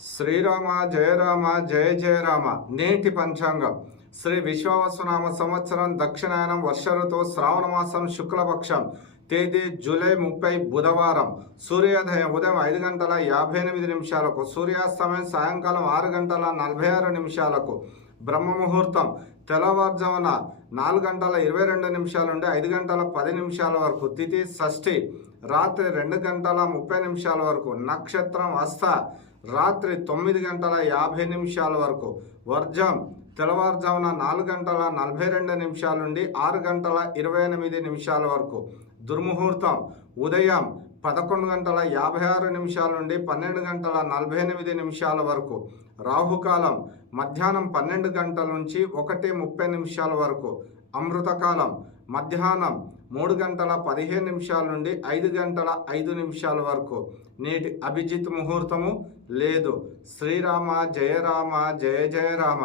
శ్రీరామ జయ రామ జయ జయ రామ. నేటి పంచాంగం శ్రీ విశ్వావసునామ సంవత్సరం దక్షిణాయనం వర్ష ఋతువు శ్రావణ మాసం శుక్లపక్షం తేదీ జూలై 30 బుధవారం. సూర్యోదయం ఉదయం 5:58 సూర్యాస్తమయం సాయంకాలం 6:46 బ్రహ్మ ముహూర్తం తెల్లవారుజామున 4:22 నుండి 5:10 వరకు. తిథి షష్ఠి రాత్రి 2:30 వరకు. నక్షత్రం హస్త రాత్రి 9:50 వరకు. వర్జం తెల్లవారుజామున 4:42 నుండి 6:28 వరకు. దుర్ముహూర్తం ఉదయం 11:56 నుండి 12:48 వరకు. రాహుకాలం మధ్యాహ్నం 12 గంటల నుంచి 1:30 వరకు. అమృతకాలం మధ్యాహ్నం 3:15 నుండి 5:05 వరకు. నేటి అభిజిత్ ముహూర్తము లేదు. శ్రీరామ జయ రామ జయ జయ రామ.